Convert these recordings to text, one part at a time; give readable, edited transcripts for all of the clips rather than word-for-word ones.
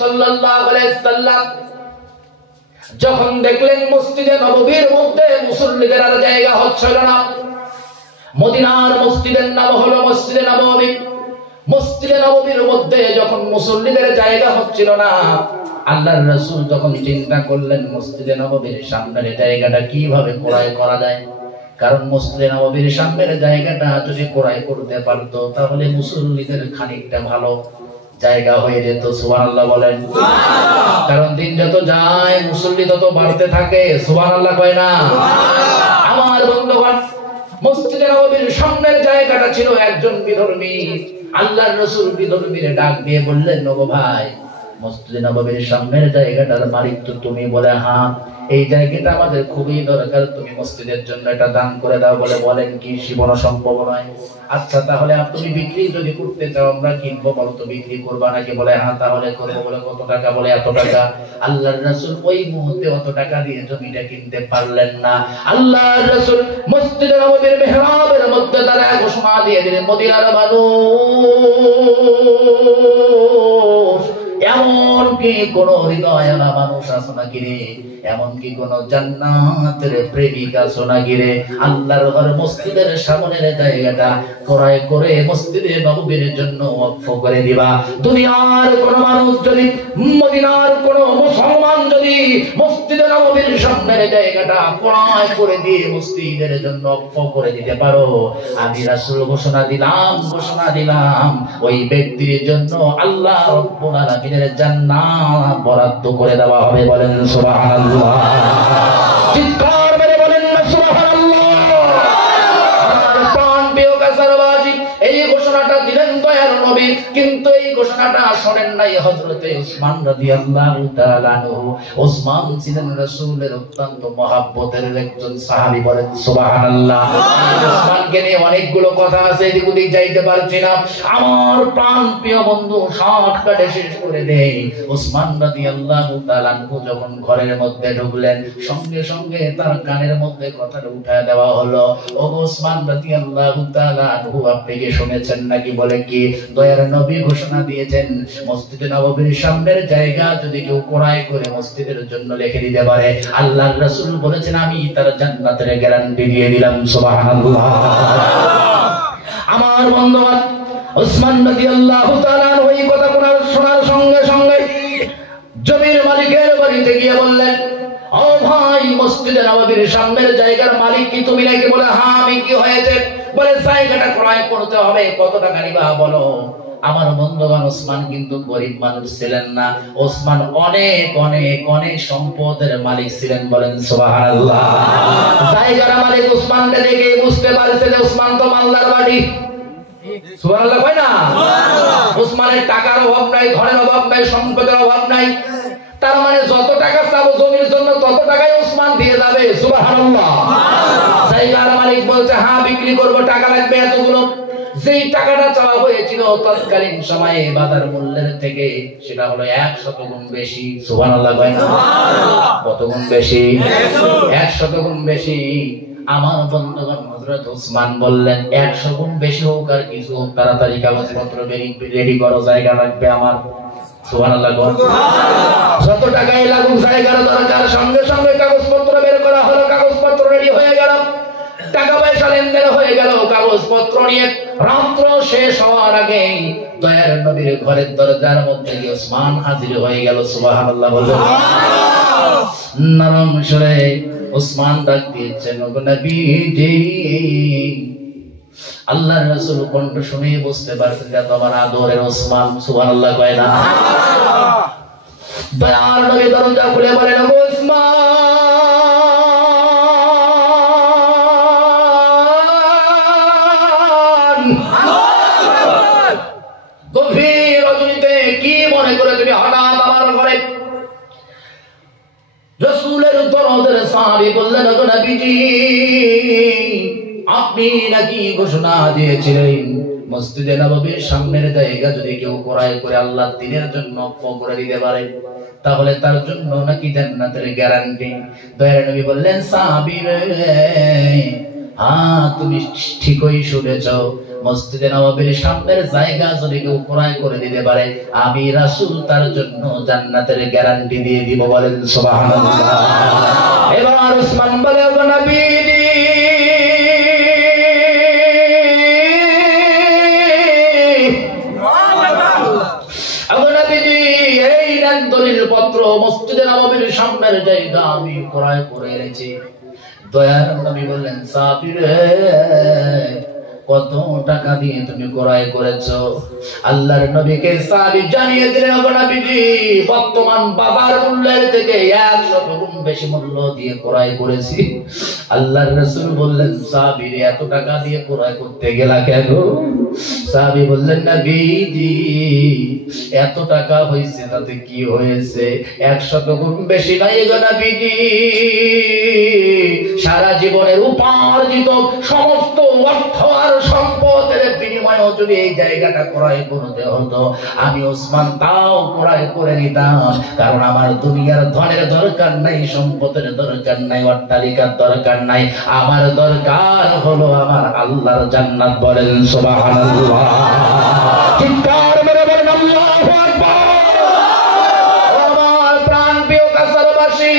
সাল্লাল্লাহু আলাইহি সাল্লাম যখন দেখলেন মসজিদে নববীর মধ্যে মুসল্লিদের আর জায়গা হচ্ছিল না, মদিনার মসজিদের নাম হলো মসজিদে নববী, মসজিদে নববীর মধ্যে যখন মুসল্লিদের জায়গা হচ্ছিল না, আল্লাহর রাসূল যখন চিন্তা করলেন মসজিদে নববীর সামনের জায়গাটা কিভাবে ক্রয় করা যায়। কারণ মসজিদে নববীর সামনের জায়গাটা যদি ক্রয় করতে পারতো তাহলে মুসল্লিদের খানিকটা ভালো জায়গা হয়ে যেত। সুবহানাল্লাহ বলেন। কারণ দিন যত যায় মুসল্লি তত বাড়তে থাকে। সুবহানাল্লাহ কয় না? আমার বন্ধুগণ, মসজিদে নববীর সামনের জায়গাটা ছিল একজন বিধর্মী। আল্লাহর রাসূল বিধর্মীরে ডাক দিয়ে বললেন, ওগো ভাই, মসজিদে নববীর সামনের জায়গাটার মালিক তো তুমি? বলে হ্যাঁ, এই জায়গাটা আমাদের খুবই দরকার, তুমি মসজিদের জন্য এটা দান করে দাও। বলেন কি জীবন সম্ভব নয়? আচ্ছা তাহলে তুমি বিক্রি যদি করতে চাও আমরা কিনবো, বলো তো বিক্রি করবা নাকি? বলে হ্যাঁ তাহলে করবো। বলে কত টাকা? বলে এত টাকা। আল্লাহর রাসূল ওই মুহূর্তে অত টাকা দিয়ে জমিটা কিনতে পারলেন না। আল্লাহর রাসূল মসজিদে নববীর মিহরাবের মধ্যে তারা ঘোষণা দিয়ে দিলেন, মদিনার মানুষ, এমন কি কোন হৃদয়ওয়ালা মানুষ আছে নাকি রে? এমন কি কোন জান্নাতের প্রেমিক আছে নাকি রে? আল্লাহর ঘর মসজিদের সামনের জায়গাটা ক্রয় করে মসজিদে নববীর জন্য ওয়াকফ করে দিবা। দুনিয়ার কোন মানুষ যদি, মদিনার কোন মুসলমান যদি মসজিদে নববীর সামনের জায়গাটা ক্রয় করে দিয়ে মসজিদের জন্য ওয়াকফ করে দিতে পারো, আমি রাসূল ঘোষণা দিলাম ওই ব্যক্তির জন্য আল্লাহ রাব্বুল আলামিনের জান্নাত বরাদ্দ করে দেওয়া হবে। বলেন সুবহানাল্লাহ। চিৎকার মেরে বলেন না সুবহানাল্লাহ। আমার প্রাণ প্রিয় কাসারবাজি, এই ঘোষণাটা দিলেন দয়ার নবী, কিন্তু এই ঘোষণাটা শোনেন নাই হযরতে ওসমান রাদিয়াল্লাহু তাআলা আনহু। ওসমান ছিলেন রাসূলের অত্যন্ত মহব্বতের একজন সাহাবী। বলেন সুবহানাল্লাহ। ওসমানকে নিয়ে অনেকগুলো কথা আছে, এদিক ওদিক যাইতে পারছি না। আমার প্রাণ প্রিয় বন্ধু শর্টকাটে শেষ করে দেই। ওসমান রাদিয়াল্লাহু তাআলা আনহু যখন ঘরের মধ্যে ঢুকলেন, সঙ্গে সঙ্গে তার কানের মধ্যে কথাটা উঠায় দেওয়া হলো, ও ওসমান রাদিয়াল্লাহু তাআলা আনহু, আপনি কি শুনেছেন নাকি? বলে কি? দয়ার নবী ঘোষণা দিয়েছেন মসজিদে নববীর সামনের জায়গা যদি কেউ ক্রয় করে মসজিদের জন্য লিখে দিতে পারে, আল্লাহর রাসূল বলেছেন আমি তার জান্নাতের গ্যারান্টি দিয়ে দিলাম। সুবহানাল্লাহ। আমার বন্ধুগণ, ওসমান রাদিয়াল্লাহু তাআলা ওই কথা শোনার সঙ্গে সঙ্গে জমির মালিকের বাড়িতে গিয়ে বললেন, ও ভাই, মসজিদে নববীর সামনের জায়গার মালিক কি তুমি নাকি? বলে হ্যাঁ আমি। কি হয়েছে? বলে জায়গাটা ক্রয় করতে হবে, কত টাকা নিবা বলো। আমার বন্ধুগণ, ওসমান কিন্তু গরিব মানুষ ছিলেন না, ওসমান অনেক অনেক অনেক সম্পদের মালিক ছিলেন। বলেন সুবহানাল্লাহ। জায়গার মালিক ওসমানকে দেখে বুঝতে পারছে যে ওসমান তো মালদার বাড়ি। সুবহানাল্লাহ কয় না? ওসমানের টাকার অভাব নাই, ঘরের অভাব নাই, সম্পদের অভাব নাই। তার মানে যত টাকা চাবো জমির জন্য তত টাকাই ওসমান দিয়ে যাবে। সুবহানাল্লাহ। জায়গার মালিক বলছে হ্যাঁ বিক্রি করব, টাকা লাগবে এতগুলো। যেই টাকাটা চাওয়া হয়েছিল তৎকালীন সময়ে বাজার মূল্যের থেকে সেটা হলো 100 গুণ বেশি। সুবহানাল্লাহ কয় না? কত গুণ বেশি? 100 গুণ বেশি। আমার বন্ধুগণ, হযরত ওসমান বললেন 100 গুণ বেশি হোক আর কিছু হোক, তাড়াতাড়ি কাগজপত্র রেডি করো, জায়গা লাগবে আমার। সুবহানাল্লাহ। যত টাকাই লাগুক জায়গার দরকার। সঙ্গে সঙ্গে কাগজপত্র বের করা হলো, কাগজপত্র রেডি হয়ে গেল, টাকা পয়সা লেনদেন হয়ে গেল। কাগজপত্র নিয়ে রাত্র শেষ হওয়ার আগে দয়ার নবীর ঘরের দরজার মধ্যে গিয়ে ওসমান হাজির হয়ে গেল। সুবহানাল্লাহ বললেন। নরম সুরে ওসমান ডাক দিয়েছেন, ওগো নবীজি। আল্লাহর রাসূল কণ্ঠ শুনে বুঝতে পারছেন যে তোমার আদরের ওসমান। সুবহানাল্লাহ কয় না? দয়ার নবী দরজা খুলে বলেন, ওগো ওসমান, গভীর রজনীতে কি মনে করে তুমি হঠাৎ আমার ঘরে? রাসূলের দরদের সাহাবী বললেন, ওগো নবীজি, আপনি নাকি ঘোষণা দিয়েছিলেন মসজিদে নববীর সামনের জায়গা যদি কেউ ক্রয় করে আল্লাহর দ্বীনের জন্য ওয়াকফ করে দিতে পারে তাহলে তার জন্য নাকি জান্নাতের গ্যারান্টি। দয়ার নবী বললেন, সাহাবী রে, হ্যাঁ তুমি ঠিকই শুনেছ, মসজিদে নববীর সামনের জায়গা যদি কেউ ক্রয় করে দিতে পারে, আমি রাসূল তার জন্য জান্নাতের গ্যারান্টি দিয়ে দিব। বলেন সুবহানাল্লাহ। এবার ওসমান বলে, ও নবীজি, এই নেন দলিল পত্র, মসজিদে নববীর সামনের জায়গা আমি ক্রয় করে এনেছি। দয়ার নবী বললেন, সাহাবী রে, কত টাকা দিয়ে তুমি ক্রয় করেছো? আল্লাহর নবীকে সাহাবী জানিয়ে দিলেন, ও নবীজি, বর্তমান বাজার মূল্যের থেকে 100 গুণ বেশি মূল্য দিয়ে ক্রয় করেছি। আল্লাহর রাসূল বললেন, সাহাবী রে, এত টাকা দিয়ে ক্রয় করতে গেলা কেন? সাহাবী বললেন, নবীজি, এত টাকা হয়েছে তাতে কি হয়েছে? 100 গুণ বেশি নাই গো নবীজি। সারা জীবনের উপার্জিত সমস্ত অর্থ আর সম্পদের বিনিময়ে যদি এই জায়গাটা ক্রয় করতে হতো, আমি ওসমান তাও ক্রয় করে নিতাম। কারণ আমার দুনিয়ার ধনের দরকার নাই, সম্পদের দরকার নাই, অট্টালিকার দরকার নাই। আমার দরকার হলো আমার আল্লাহর জান্নাত। বলেন সুবহানাল্লাহ। চিৎকার মেরে বলেন আল্লাহু আকবার। আমার প্রাণপ্রিয় কাছারবাসী,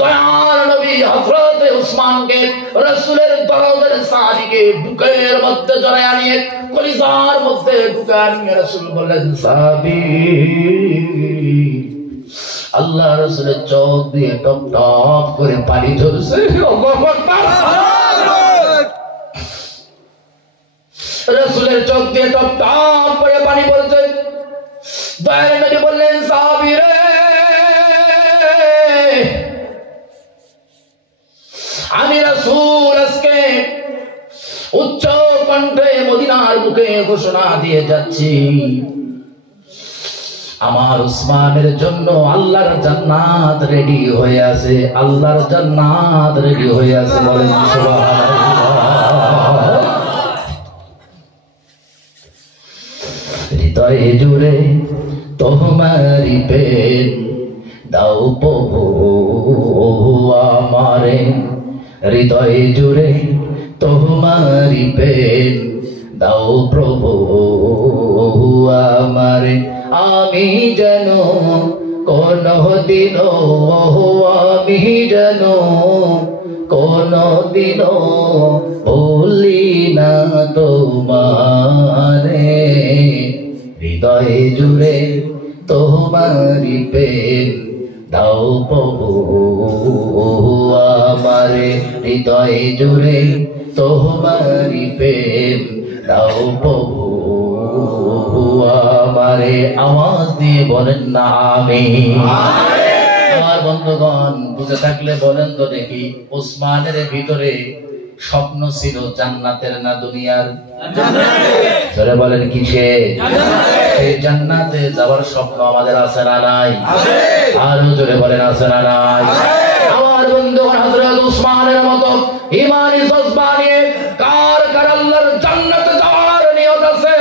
দয়ার নবী হযরত উসমানকে, রাসূলের দরদের সাহাবীকে বুকের মধ্যে জড়ায় নিয়ে, কলিজার মধ্যে ঢুকায় নিয়ে রাসূল বললেন, সাহাবী, আল্লাহ রাসূলের চোখ দিয়ে টপ টপ করে পানি ঝরছে। আল্লাহু আকবার। রাসূলের চোখ দিয়ে টপ টপ করে পানি পড়ছে। দয়ার নবী বললেন, সাহাবী রে, আমি রাসূল আজকে উচ্চ কণ্ঠে মদিনার বুকে ঘোষণা দিয়ে যাচ্ছি, আমার উসমানের জন্য আল্লাহর জান্নাত রেডি হয়ে আছে। আল্লাহর জান্নাত রেডি হয়ে আছে। বলেন সুবহানাল্লাহ। হৃদয়ে জুড়ে তোমারি প্রেম দাও প্রভু আমারে, হৃদয়ে জুড়ে তোমারি প্রেম দাও প্রভু আমারে। আমি যেন কোনদিন, আমি যেন কোনদিন ভুলি না তোমারে, হৃদয়ে জুড়ে তোমারি প্রেম দাও প্রভু আমারে, হৃদয়ে জুড়ে তোমারি প্রেম দাও প্রভু আমারে। আওয়াজ দিয়ে বলেন না আমিন। আমার বন্ধুগণ, বুঝে থাকলে বলেন তো দেখি, ওসমানের ভিতরে স্বপ্ন ছিল জান্নাতের না দুনিয়ার? জান্নাতের। বলেন কিসের? সেই জান্নাতে যাওয়ার স্বপ্ন আমাদের আছে না নাই? আরো জোরে বলেন আছে না নাই? আমার বন্ধুগণ, হযরত ওসমানের মতো ঈমানি জজবা নিয়ে কার কার আল্লাহর জান্নাতে যাওয়ার নিয়ত আছে?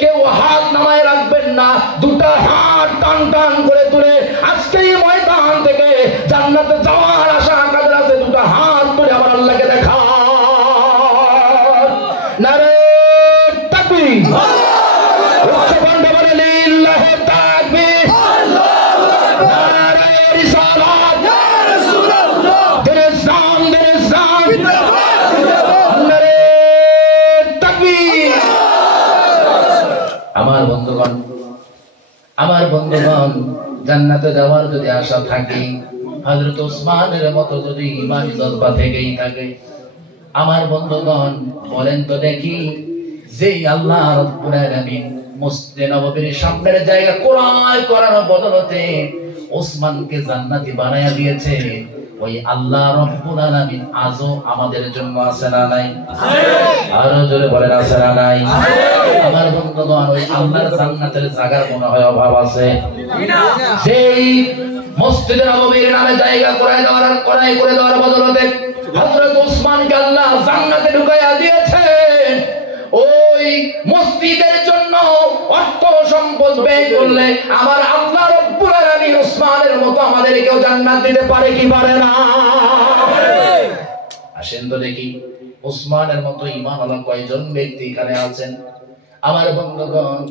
কেউ হাত নামায় রাখবেন না, দুটো হাত টান টান করে তুলে আজকে এই ময়দান থেকে জান্নাতে যাওয়ার আশা কাদের আছে? দুটো হাত তুলে আমার আল্লাহকে দেখা। নারে তাকবীর। উচ্চকণ্ঠে বলে লিল্লাহি তাকবীর। নারে রিসালাত। ইয়া রাসূলুল্লাহ। দিনে ইসলাম, দিনে ইসলাম। নারে তাকবীর। আমার বন্ধুগণ, জান্নাতে যাওয়ার যদি আশা থাকে, হযরত ওসমানের মতো যদি ঈমানি জজবা থেকেই থাকে, আমার বন্ধুগণ বলেন তো দেখি, যে আল্লাহ রাব্বুল আলামিন মসজিদে নববীর সামনের জায়গা ক্রয় করার বদলতে ওসমানকে জান্নাতি বানায়া দিয়েছে, ওই আল্লাহ রাব্বুল আলামিন আজও আমাদের জন্য আছে না নাই? আরো জোরে বলেন আছে না নাই? আমার বন্ধুগণ, ওই আল্লাহর জান্নাতের জায়গার মনে হয় অভাব আছে? সেই মসজিদে নববীর নামে জায়গা ক্রয় করে দেওয়ার বদলতে হযরত ওসমানকে আল্লাহ জান্নাতে ঢুকাইয়া দিয়েছেন। ওই মসজিদের জন্য অর্থ সম্পদ ব্যয় করলে আমার আল্লাহ রব্বুল আলামিন ওসমানের মতো আমাদেরকেও জান্নাত দিতে পারে কি পারে না? আসেন তো দেখি, ওসমানের মতো ঈমান আলা কয়জন ব্যক্তি এখানে আছেন? আমার বন্ধুগণ,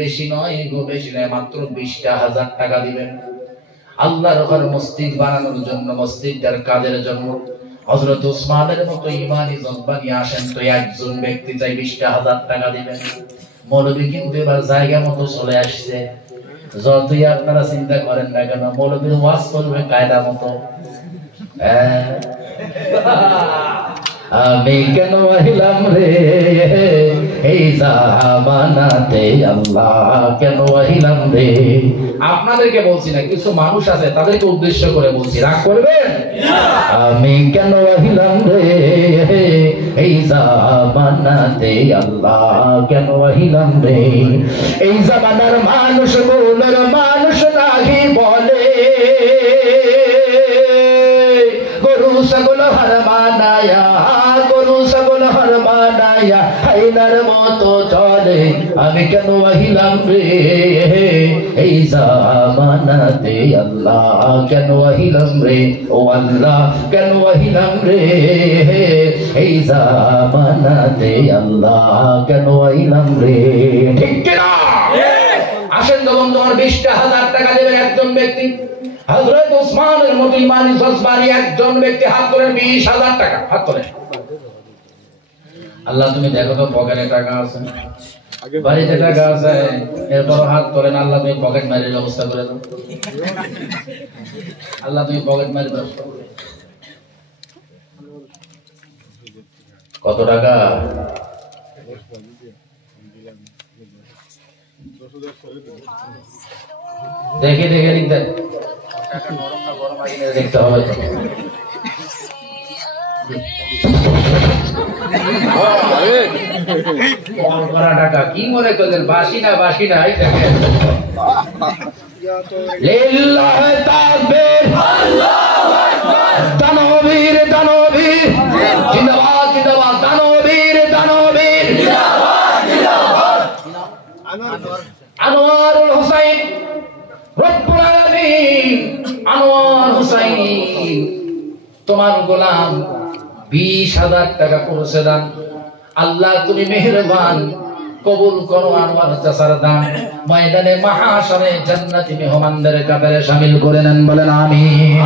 বেশি নয় গো, বেশি নয়, মাত্র 20,000 টাকা দিবেন আল্লাহর ঘর মসজিদ বানানোর জন্য, মসজিদটার কাজের জন্য। হযরত ওসমানের মতো ঈমানি জজ্বা নিয়ে আসেন তো একজন ব্যক্তি চাই 20,000 টাকা দিবেন। মৌলবী কিন্তু এবার জায়গা মতো চলে আসছে। যতই আপনারা চিন্তা করেন না কেন, মৌলবীর ওয়াজ করবে কায়দা মতো। আমি কেন আহিলাম রে এই জামানাতে, আল্লাহ কেন আহিলাম রে। আপনাদেরকে বলছি না, কিছু মানুষ আছে তাদেরকে উদ্দেশ্য করে বলছি, রাগ করবেন? আমি কেন আহিলাম রে এই জামানাতে, আল্লাহ কেন আহিলাম রে। এই জামানার মানুষ বলার মানুষ নাহি বলে, গরু ছাগল হার মানায়া, গরু ছাগল হার মানায়া হাইনার মতো চলে। আমি কেন আহিলাম রে এই জামানাতে, আল্লাহ কেন আহিলাম রে, ও আল্লাহ কেন আহিলাম রে এই জামানাতে, আল্লাহ কেন আহিলাম রে। ঠিক কিনা? আসেন তো বন্ধু, আমার 20,000 টাকা দেবেন একজন ব্যক্তি। হযরত ওসমানের মতো ঈমানি জজবারি একজন ব্যক্তি হাত তোলেন, 20,000 টাকা হাত তোলেন। আল্লাহ তুমি দেখো তো পকেটে টাকা আছে, বাড়িতে টাকা আছে, এরপর হাত তোলেন। আল্লাহ তুমি পকেট মারির ব্যবস্থা করে দাও, আল্লাহ তুমি পকেট মারির ব্যবস্থা করে। কত টাকা? দেখে দেখে লিখতে টাকা নরম না গরম আগে দেখতে হবে তো। টাকা কি মনে করলেন? বাসি না, বাসি না। লিল্লাহ তাকবীর, আল্লাহু আকবার, তানবীর তানবীর, জিন্দাবাদ জিন্দাবাদ, তানবীর তানবীর, জিন্দাবাদ জিন্দাবাদ। আনোয়ারুল হোসেন, রব্বুল আলামিন আনোয়ার হোসেন তোমার গোলাম 20,000 টাকা করেছে দান। আল্লাহ তুমি মেহেরবান, কবুল করো আনোয়ার চাচার দান। ময়দানে মাহশরে জান্নাতি মেহমানদের কাতারে শামিল করে নেন, বলেন আমিন।